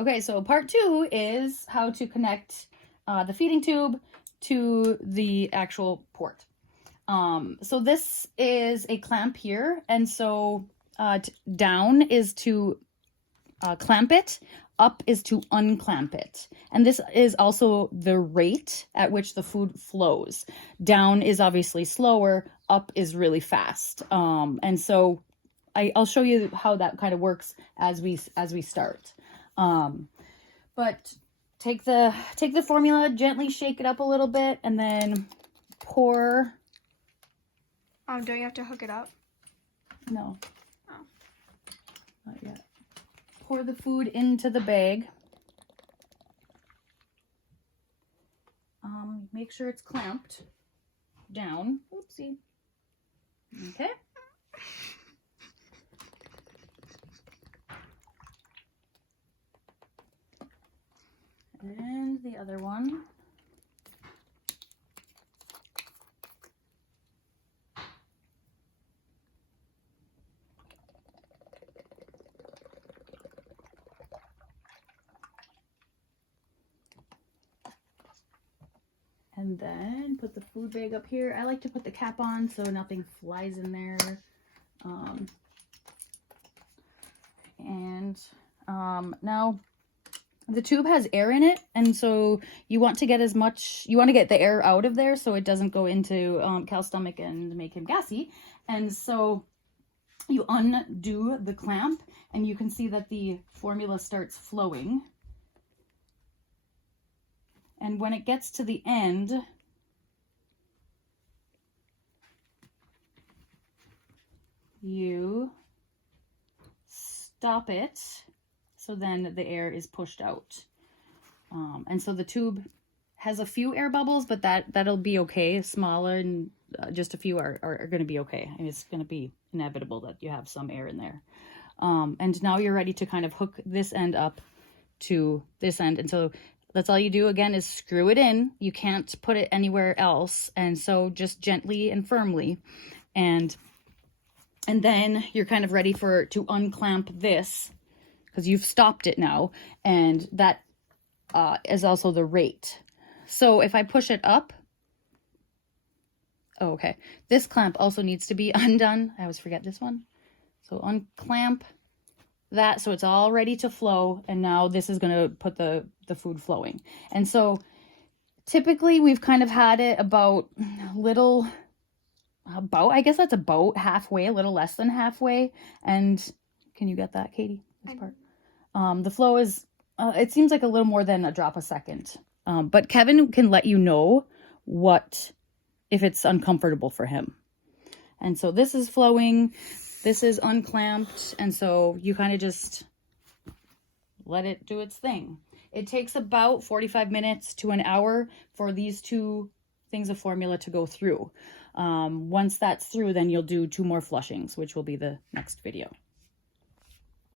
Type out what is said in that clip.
Okay, so part 2 is how to connect the feeding tube to the actual port. So this is a clamp here, and so down is to clamp it, up is to unclamp it. And this is also the rate at which the food flows. Down is obviously slower, up is really fast. And so I'll show you how that kind of works as we start. But take the formula, gently shake it up a little bit, and then pour. Don't you have to hook it up? No. Oh. Not yet. Pour the food into the bag. Make sure it's clamped down. Oopsie. Okay. And the other one. And then put the food bag up here. I like to put the cap on so nothing flies in there. Now the tube has air in it, and so you want to get the air out of there so it doesn't go into Cal's stomach and make him gassy. And so you undo the clamp, and you can see that the formula starts flowing. And when it gets to the end, you stop it, so then the air is pushed out. And so the tube has a few air bubbles, but that'll be okay. Smaller and just a few are going to be okay. And it's going to be inevitable that you have some air in there. And now you're ready to kind of hook this end up to this end. And so that's all you do, again, is screw it in. You can't put it anywhere else. And so just gently and firmly. And then you're kind of ready to unclamp this, because you've stopped it now. And that is also the rate. So if I push it up, oh, okay. This clamp also needs to be undone. I always forget this one. So unclamp that so it's all ready to flow, and now this is going to put the food flowing. And so typically we've kind of had it about I guess that's about halfway, a little less than halfway. And can you get that, Katie? This part. The flow is it seems like a little more than a drop a second, but Kevin can let you know if it's uncomfortable for him. And so this is flowing. This is unclamped, and so you kind of just let it do its thing. It takes about 45 minutes to an hour for these two things of formula to go through. Once that's through, then you'll do 2 more flushings, which will be the next video.